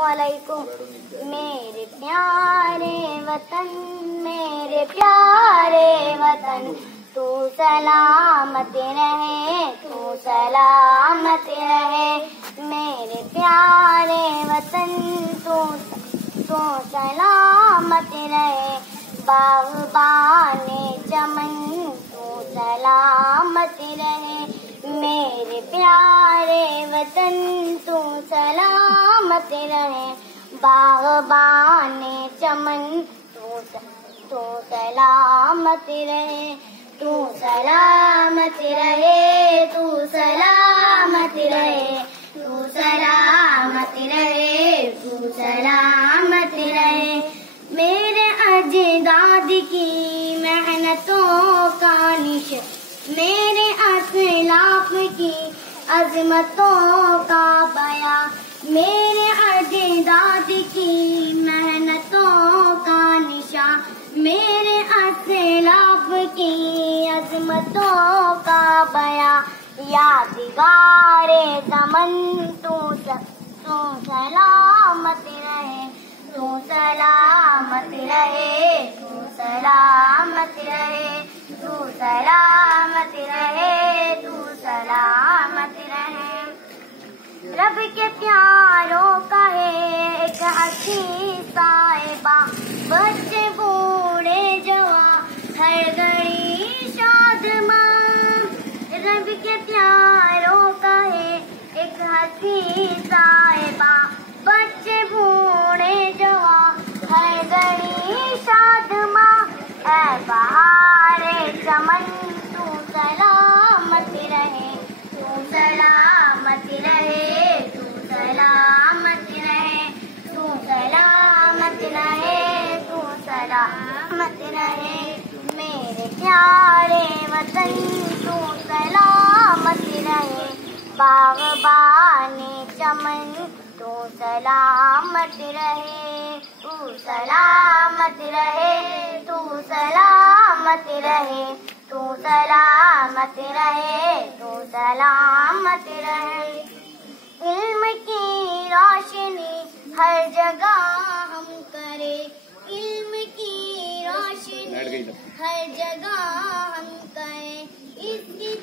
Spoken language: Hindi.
अस्सलामुअलैकुम। मेरे प्यारे वतन, तू सलामत रहे, तू सलामत रहे। मेरे प्यारे वतन तू सलामत रहे। बाग़बाने चमन तू सलामत रहे। मेरे प्यारे वतन तू सलामत रहे। बाग़बाने चमन तू सलामत रहे। तू सलामत रहे, तू सलामत रहे, तू सलामत रहे, तू सलामत रहे। मेरे अजदाद की मेहनतों का निश, मेरे असलाफ की अज़मतों का बया। मेरे अजदाद की मेहनतों का निशा, मेरे असलाफ की अज़मतों का बया। यादगारे ज़मन तू सलामत रहे, तू सलामत रहे, तू सलामत रहे, तू सलामत रहे, तू सलामत रहे। रब के प्यारों का है एक हसी साहिबा, बच्चे बूढ़े जवान हर घड़ी शादमां। रब के प्यारों का है एक हसी साहिबा, बच्चे बूढ़े जवान हर घड़ी शादमां। ऐ बहारे चमन तू सलामत रहे, तू सलामत रहे, तू सलामत रहे, तू सलामत रहे, तू सलामत रहे। मेरे प्यारे वतन तू सलामत रहे। बाग़बाने चमन तू सलामत रहे, तू सलामत रहे, तू सलामत रहे, तू सलामत रहे, तू सलामत रहे। इल्म की रोशनी हर जगह हम करे, इल्म की रोशनी हर जगह हम करें। इसकी